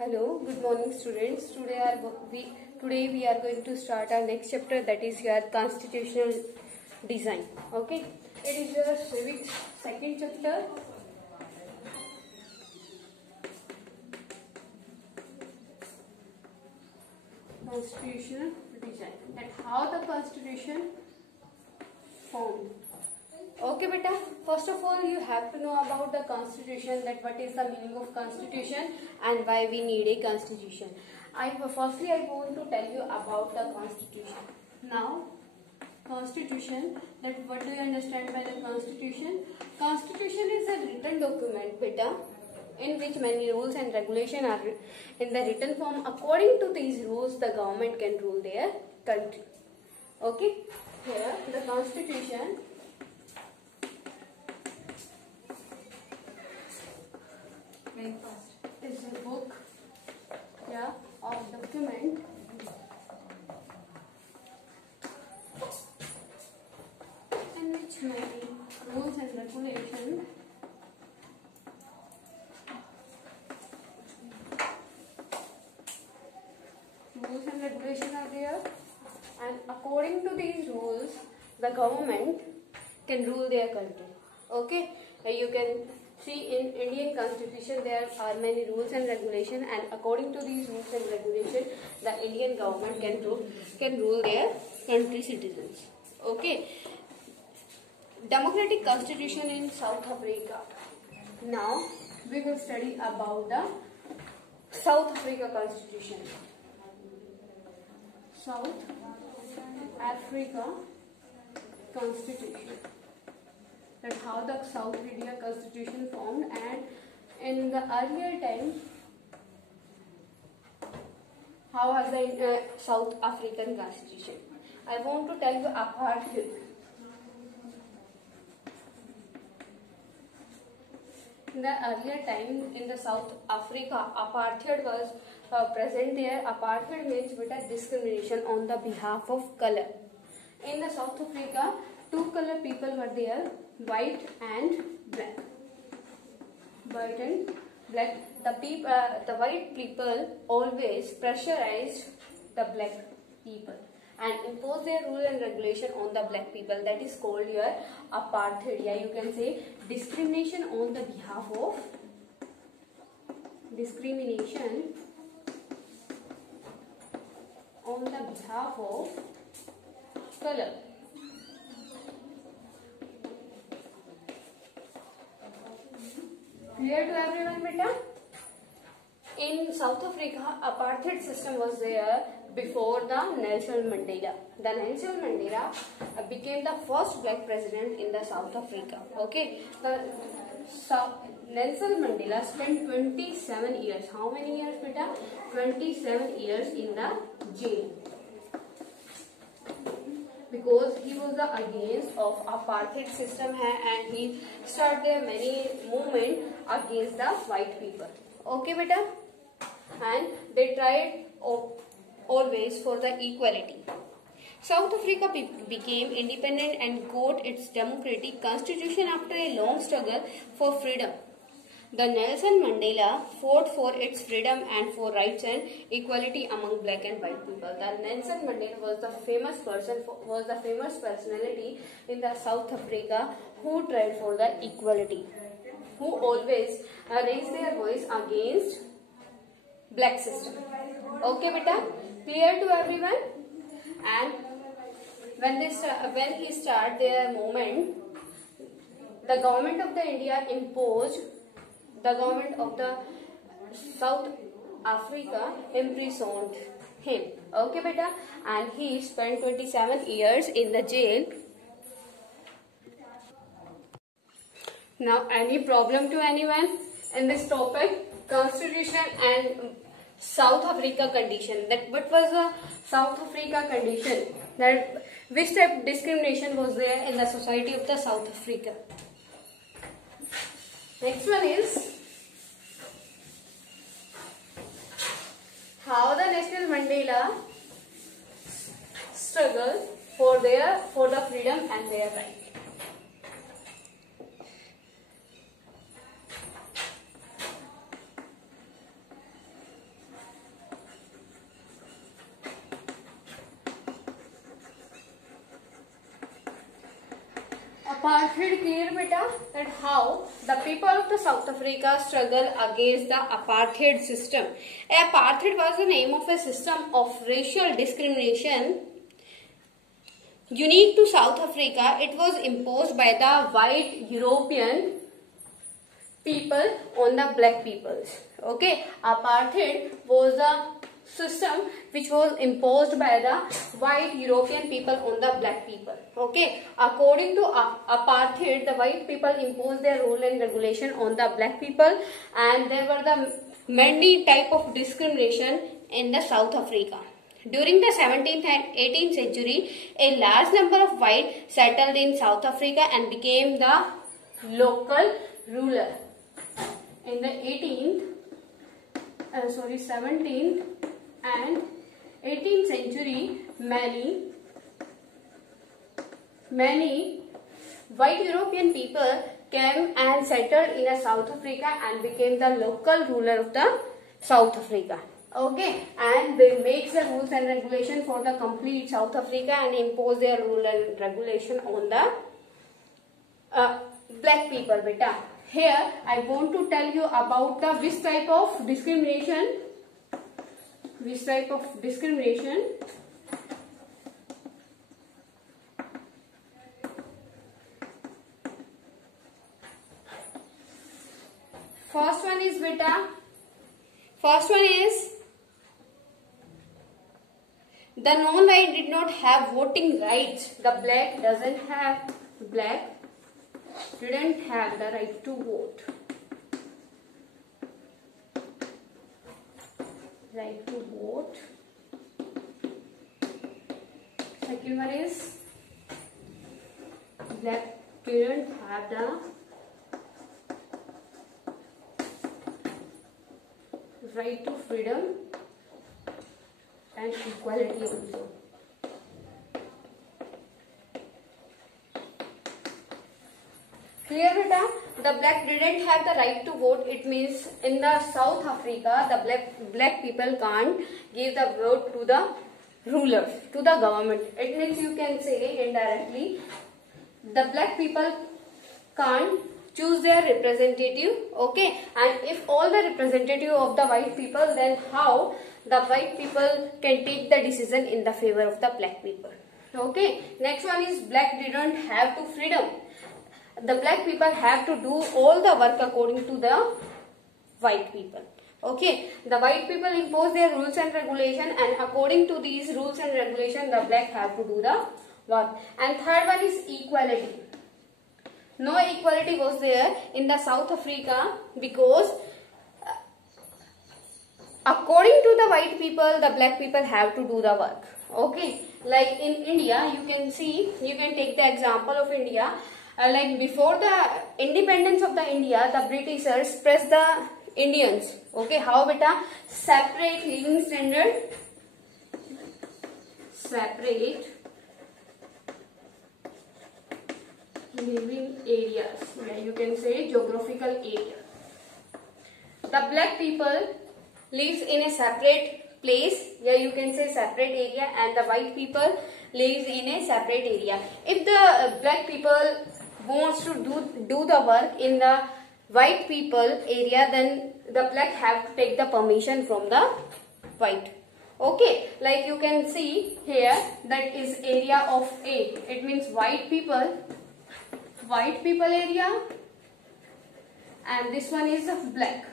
Hello, good morning students. Today we are going to start our next chapter, that is your constitutional design. Okay, it is your civics second chapter. Constitutional design and how the constitution formed. Okay beta, first of all you have to know about the constitution, that what is the meaning of constitution and why we need a constitution. Firstly I want to tell you about the constitution. Now constitution, that what do you understand by the constitution? Constitution is a written document beta, in which many rules and regulations are in the written form. According to these rules the government can rule their country. Okay, here the constitution is a book, or document in which many rules and regulations are there, and according to these rules the government can rule their country. Okay, you can see in Indian constitution there are many rules and regulations, and according to these rules and regulations the Indian government can rule their country citizens. Okay, democratic constitution in South Africa. Now we will study about the South Africa constitution. South Africa constitution, that how the South Africa constitution formed, and in the earlier times how was the South African constitution. I want to tell you apartheid. In the earlier time in the South Africa, apartheid was present there. Apartheid means discrimination on the behalf of color. In the South Africa, two color people were there, white and black. White and black. The white people always pressurized the black people and impose their rule and regulation on the black people. That is called your apartheid. Yeah, you can say discrimination on the behalf of color. Clear to everyone, beta? In South Africa, apartheid system was there before the Nelson Mandela. The Nelson Mandela became the first black president in the South Africa. Okay, Nelson Mandela spent 27 years. How many years, beta? 27 years in the jail, because he was against of apartheid system and he started there many movement against the white people. Okay beta, and they tried always for the equality. South Africa became independent and got its democratic constitution after a long struggle for freedom. The Nelson Mandela fought for its freedom and for rights and equality among black and white people. The Nelson Mandela was the famous personality in the South Africa who tried for the equality, who always raised their voice against black system. Okay beta, clear to everyone? And when he started their movement, the government of the India imposed, the government of the South Africa imprisoned him. Okay beta, and he spent 27 years in the jail. Now any problem to anyone in this topic? Constitution and South Africa condition. That what was the South Africa condition? That which type of discrimination was there in the society of the South Africa? Next one is how the Nelson Mandela struggled for the freedom and their right. Apartheid clear beta, that how the people of the South Africa struggle against the apartheid system. Apartheid was the name of a system of racial discrimination unique to South Africa. It was imposed by the white European people on the black peoples. Okay, apartheid was the system which was imposed by the white European people on the black people. Okay, according to apartheid, the white people imposed their rule and regulation on the black people, and there were the many type of discrimination in the South Africa. During the 17th and 18th century, a large number of whites settled in South Africa and became the local ruler. In the 17th and 18th century, many white European people came and settled in South Africa and became the local ruler of the South Africa. Okay, and they make the rules and regulation for the complete South Africa and impose their rule and regulation on the black people. Beta, here I want to tell you about the which type of discrimination. First one is the non-white did not have voting rights. The black didn't have the right to vote. Second one is black didn't have the right to freedom and equality also. Clear beta? The black didn't have the right to vote. It means in the South Africa, the black people can't give the vote to the rulers, to the government. It means you can say indirectly, the black people can't choose their representative. Okay, and if all the representative of the white people, then how the white people can take the decision in the favor of the black people. Okay, next one is black didn't have to freedom. The black people have to do all the work according to the white people. Okay, the white people impose their rules and regulation, and according to these rules and regulation, the black have to do the work. And third one is equality. No equality was there in the South Africa because according to the white people, the black people have to do the work. Okay, like in India, you can take the example of India. Like before the independence of the India, the Britishers pressed the Indians. Okay, how beta? Separate living standard, separate living areas. Yeah, you can say geographical area. The black people lives in a separate place. Yeah, you can say separate area, and the white people lives in a separate area. If the black people wants to do the work in the white people area, then the black have to take the permission from the white. Okay, like you can see here, that is area of A. It means white people area, and this one is black.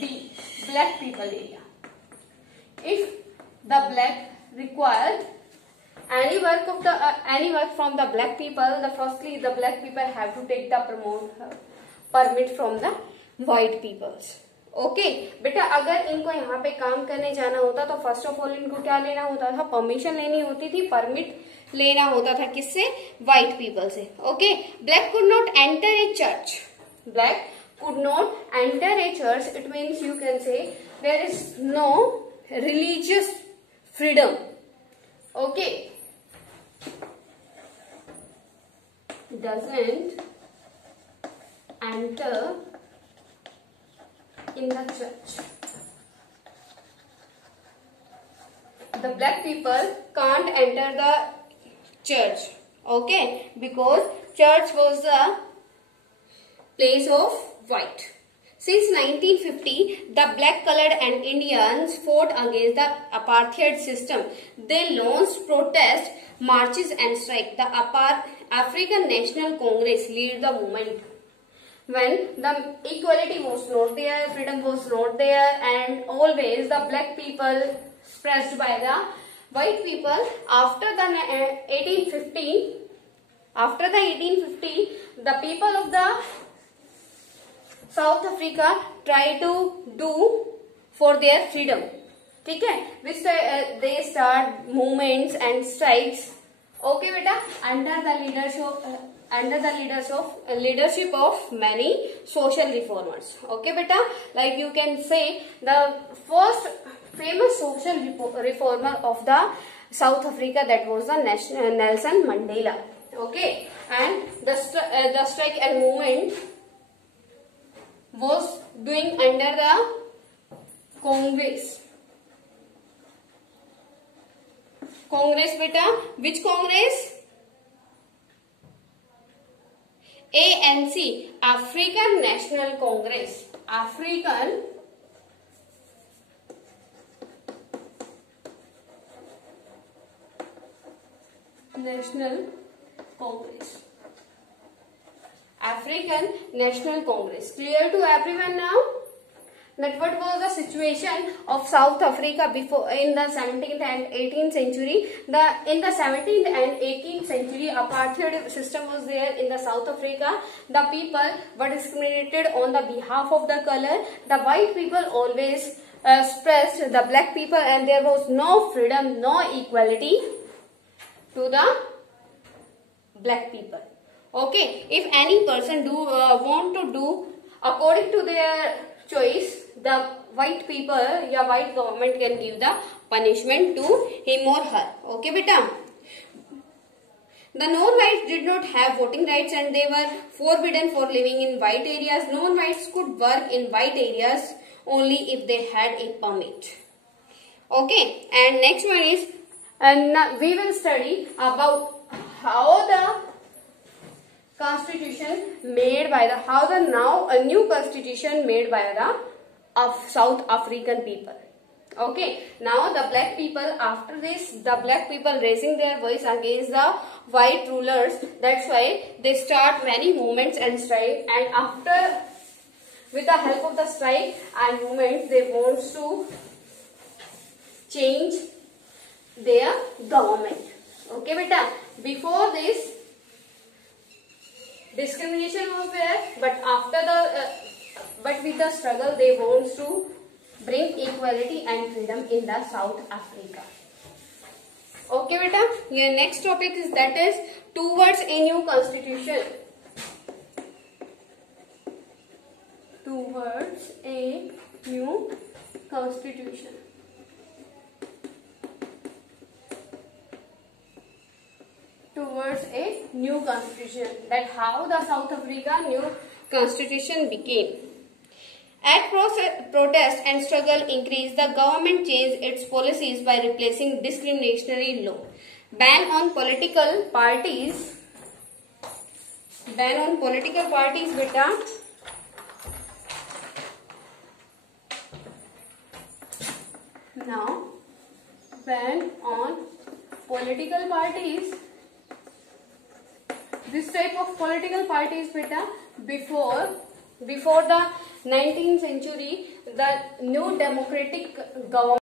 B, black people area. If the black required any work from the black people, firstly the black people have to take the permit from the white peoples. Okay बेटा, अगर इनको यहाँ पे काम करने जाना होता तो फर्स्ट ऑफ ऑल इनको क्या लेना होता था? परमिशन लेनी होती थी, परमिट लेना होता था किससे? व्हाइट पीपल से. Okay, black could not enter a church. Black could not enter a church. It means you can say there is no religious freedom. Okay, doesn't enter in the church. The black people can't enter the church. Okay, because church was the place of white. Since 1950, the black-colored and Indians fought against the apartheid system. They launched protest marches and strikes. The African National Congress led the movement. When the equality was not there, freedom was not there, and always the black people suppressed by the white people. After the 1850, the people of the South Africa try to do for their freedom. ठीक है, which they start movements and strikes. Okay, beta, under the leadership of many social reformers. Okay, beta, like you can say the first famous social reformer of the South Africa, that was the Nelson Mandela. Okay, and the strike and movement was doing under the Congress. Congress, beta, which Congress? ANC, African National Congress. African National Congress. African National Congress. Clear to everyone now? That what was the situation of South Africa before in the 17th and 18th century? In the 17th and 18th century, apartheid system was there in the South Africa. The people were discriminated on the behalf of the color. The white people always suppressed the black people, and there was no freedom, no equality to the black people. Okay, if any person want to do according to their choice, the white people or white government can give the punishment to him or her. Okay, beta. The non-whites did not have voting rights and they were forbidden for living in white areas. Non-whites could work in white areas only if they had a permit. Okay, and next one is, and we will study about how the constitution made by a new constitution made by the South African people. Okay, now the black people, after this, the black people raising their voice against the white rulers. That's why they start many movements and strike, and after, with the help of the strike and movements, they want to change their government. Okay, beta. Before this, discrimination was there, but after but with the struggle, they want to bring equality and freedom in the South Africa. Okay, beta. Your next topic is towards a new constitution. Towards a new constitution. Towards a new constitution. That how the South Africa new constitution became. As protest and struggle increased, the government changed its policies by replacing discriminatory law. Ban on political parties. Ban on political parties, beta. Now, ban on political parties. This type of political parties, beta, before the 19th century, the new democratic government